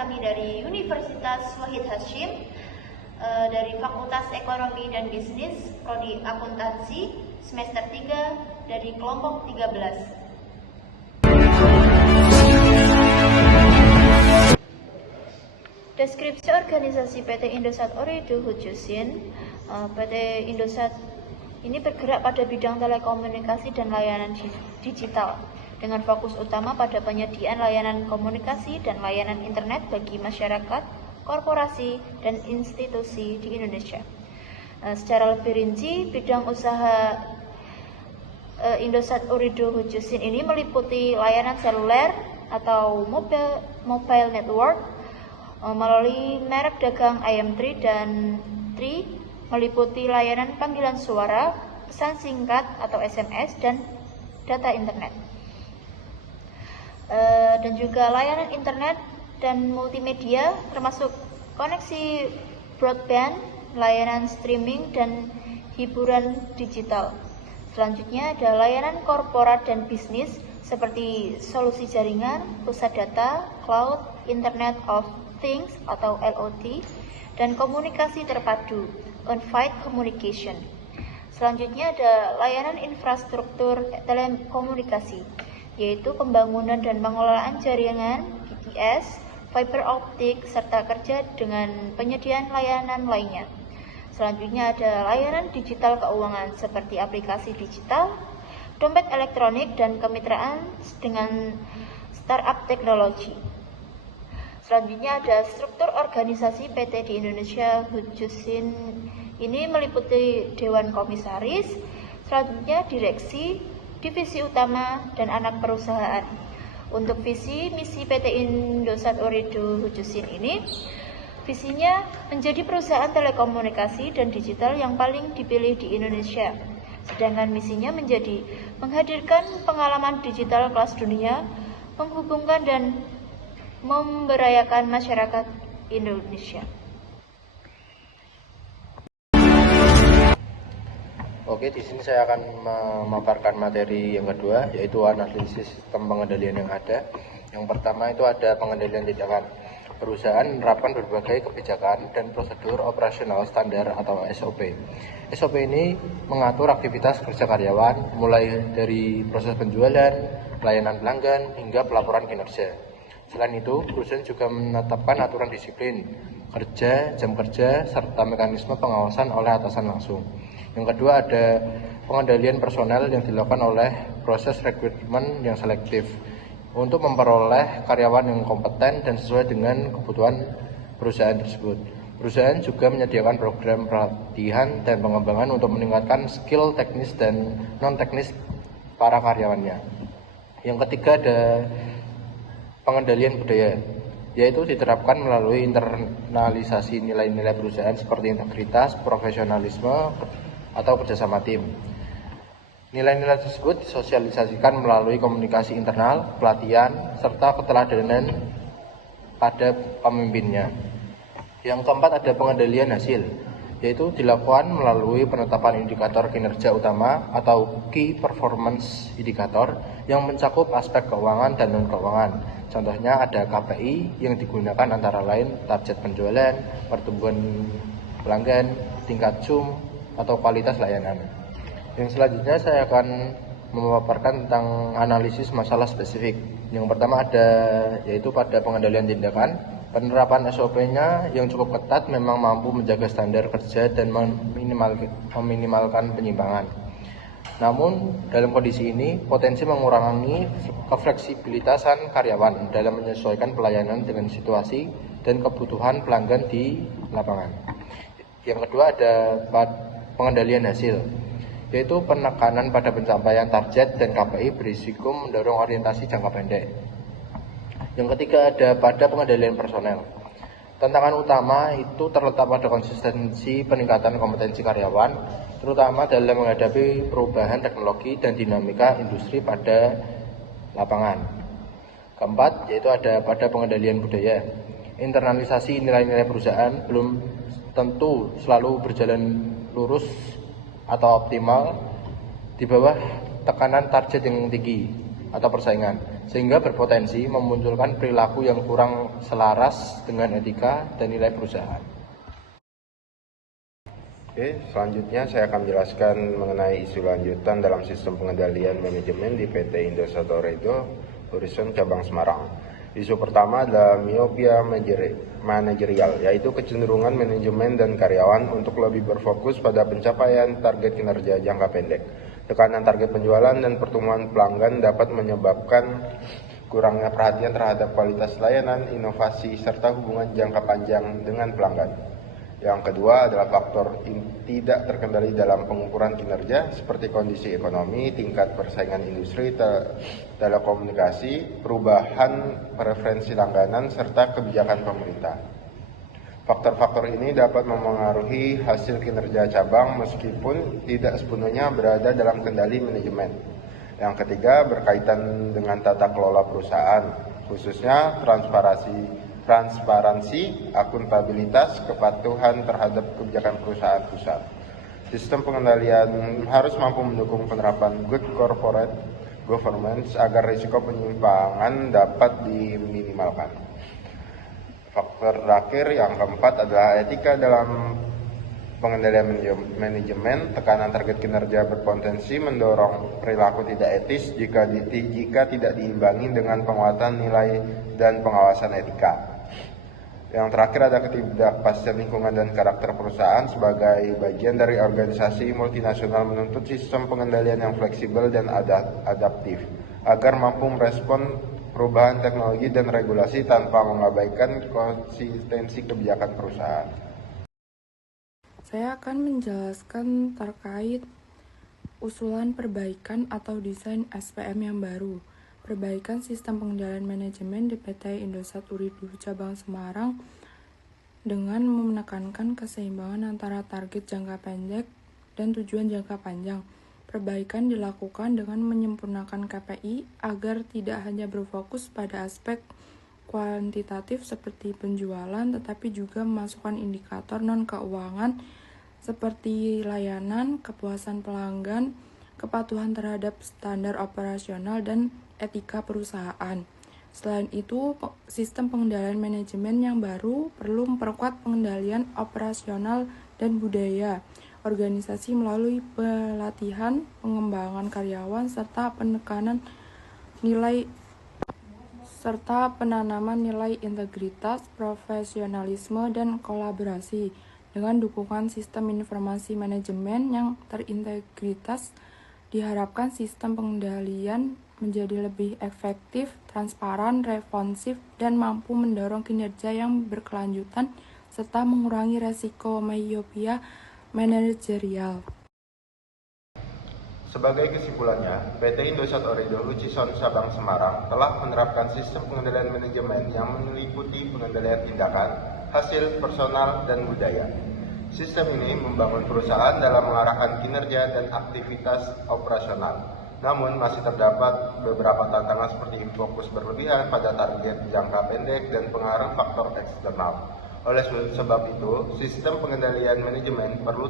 kami dari Universitas Wahid Hasyim, dari Fakultas Ekonomi dan Bisnis, Prodi Akuntansi, semester 3 dari kelompok 13. Deskripsi organisasi PT Indosat Ooredoo Hujusin. PT Indosat ini bergerak pada bidang telekomunikasi dan layanan digital dengan fokus utama pada penyediaan layanan komunikasi dan layanan internet bagi masyarakat, korporasi, dan institusi di Indonesia. Secara lebih rinci, bidang usaha Indosat Ooredoo Hujusin ini meliputi layanan seluler atau mobile network melalui merek dagang IM3 dan 3, meliputi layanan panggilan suara, pesan singkat atau SMS, dan data internet. Dan juga layanan internet dan multimedia termasuk koneksi broadband, layanan streaming, dan hiburan digital. Selanjutnya ada layanan korporat dan bisnis seperti solusi jaringan, pusat data, cloud, Internet of Things atau IoT, dan komunikasi terpadu, Unified Communication. Selanjutnya ada layanan infrastruktur telekomunikasi, yaitu pembangunan dan pengelolaan jaringan BTS, fiber optik, serta kerja dengan penyediaan layanan lainnya. Selanjutnya ada layanan digital keuangan seperti aplikasi digital, dompet elektronik, dan kemitraan dengan startup teknologi. Selanjutnya ada struktur organisasi PT di Indonesia Hujusin. Ini meliputi Dewan Komisaris, selanjutnya direksi, divisi utama, dan anak perusahaan. Untuk visi misi PT Indosat Ooredoo Hujusin ini, visinya menjadi perusahaan telekomunikasi dan digital yang paling dipilih di Indonesia. Sedangkan misinya menjadi menghadirkan pengalaman digital kelas dunia, menghubungkan dan memberdayakan masyarakat Indonesia. Oke, di sini saya akan memaparkan materi yang kedua, yaitu analisis sistem pengendalian yang ada. Yang pertama itu ada pengendalian tindakan. Perusahaan menerapkan berbagai kebijakan dan prosedur operasional standar atau SOP. SOP ini mengatur aktivitas kerja karyawan, mulai dari proses penjualan, layanan pelanggan, hingga pelaporan kinerja. Selain itu, perusahaan juga menetapkan aturan disiplin kerja, jam kerja, serta mekanisme pengawasan oleh atasan langsung. Yang kedua ada pengendalian personel yang dilakukan oleh proses rekrutmen yang selektif untuk memperoleh karyawan yang kompeten dan sesuai dengan kebutuhan perusahaan tersebut. Perusahaan juga menyediakan program pelatihan dan pengembangan untuk meningkatkan skill teknis dan non-teknis para karyawannya. Yang ketiga ada pengendalian budaya, yaitu diterapkan melalui internalisasi nilai-nilai perusahaan seperti integritas, profesionalisme, atau kerjasama tim. Nilai-nilai tersebut disosialisasikan melalui komunikasi internal, pelatihan, serta keteladanan pada pemimpinnya. Yang keempat ada pengendalian hasil, yaitu dilakukan melalui penetapan indikator kinerja utama atau Key Performance Indicator yang mencakup aspek keuangan dan non-keuangan. Contohnya ada KPI yang digunakan antara lain target penjualan, pertumbuhan pelanggan, tingkat zoom, atau kualitas layanan. Yang selanjutnya saya akan memaparkan tentang analisis masalah spesifik. Yang pertama ada yaitu pada pengendalian tindakan. Penerapan SOP-nya yang cukup ketat memang mampu menjaga standar kerja dan meminimalkan penyimpangan. Namun, dalam kondisi ini, potensi mengurangi kefleksibilitasan karyawan dalam menyesuaikan pelayanan dengan situasi dan kebutuhan pelanggan di lapangan. Yang kedua ada pengendalian hasil, yaitu penekanan pada pencapaian target dan KPI berisiko mendorong orientasi jangka pendek. Yang ketiga ada pada pengendalian personel. Tantangan utama itu terletak pada konsistensi peningkatan kompetensi karyawan, terutama dalam menghadapi perubahan teknologi dan dinamika industri pada lapangan. Keempat, yaitu ada pada pengendalian budaya. Internalisasi nilai-nilai perusahaan belum tentu selalu berjalan lurus atau optimal di bawah tekanan target yang tinggi. atau persaingan, sehingga berpotensi memunculkan perilaku yang kurang selaras dengan etika dan nilai perusahaan. Oke, selanjutnya saya akan menjelaskan mengenai isu lanjutan dalam sistem pengendalian manajemen di PT Indosat Ooredoo Horizon Cabang Semarang. Isu pertama adalah miopia manajerial, yaitu kecenderungan manajemen dan karyawan untuk lebih berfokus pada pencapaian target kinerja jangka pendek. Tekanan target penjualan dan pertumbuhan pelanggan dapat menyebabkan kurangnya perhatian terhadap kualitas layanan, inovasi, serta hubungan jangka panjang dengan pelanggan. Yang kedua adalah faktor tidak terkendali dalam pengukuran kinerja seperti kondisi ekonomi, tingkat persaingan industri, telekomunikasi, perubahan preferensi langganan, serta kebijakan pemerintah. Faktor-faktor ini dapat memengaruhi hasil kinerja cabang meskipun tidak sepenuhnya berada dalam kendali manajemen. Yang ketiga berkaitan dengan tata kelola perusahaan, khususnya transparansi, akuntabilitas, kepatuhan terhadap kebijakan perusahaan pusat. Sistem pengendalian harus mampu mendukung penerapan good corporate governance agar risiko penyimpangan dapat diminimalkan. Faktor terakhir yang keempat adalah etika dalam pengendalian manajemen. Tekanan target kinerja berpotensi mendorong perilaku tidak etis jika tidak diimbangi dengan penguatan nilai dan pengawasan etika. Yang terakhir ada ketidakpastian lingkungan dan karakter perusahaan. Sebagai bagian dari organisasi multinasional menuntut sistem pengendalian yang fleksibel dan adaptif agar mampu merespon perubahan teknologi dan regulasi tanpa mengabaikan konsistensi kebijakan perusahaan. Saya akan menjelaskan terkait usulan perbaikan atau desain SPM yang baru. Perbaikan sistem pengendalian manajemen di PT Indosat Ooredoo Cabang Semarang dengan menekankan keseimbangan antara target jangka pendek dan tujuan jangka panjang. Perbaikan dilakukan dengan menyempurnakan KPI agar tidak hanya berfokus pada aspek kuantitatif seperti penjualan, tetapi juga memasukkan indikator non-keuangan seperti layanan, kepuasan pelanggan, kepatuhan terhadap standar operasional, dan etika perusahaan. Selain itu, sistem pengendalian manajemen yang baru perlu memperkuat pengendalian operasional dan budaya organisasi melalui pelatihan, pengembangan karyawan, serta penanaman nilai integritas, profesionalisme, dan kolaborasi. Dengan dukungan sistem informasi manajemen yang terintegritas, diharapkan sistem pengendalian menjadi lebih efektif, transparan, responsif, dan mampu mendorong kinerja yang berkelanjutan serta mengurangi resiko miopia manajerial. Sebagai kesimpulannya, PT Indosat Ooredoo Horizon Cabang Semarang telah menerapkan sistem pengendalian manajemen yang meliputi pengendalian tindakan, hasil, personal, dan budaya. Sistem ini membangun perusahaan dalam mengarahkan kinerja dan aktivitas operasional. Namun masih terdapat beberapa tantangan seperti fokus berlebihan pada target jangka pendek dan pengaruh faktor eksternal. Oleh sebab itu, sistem pengendalian manajemen perlu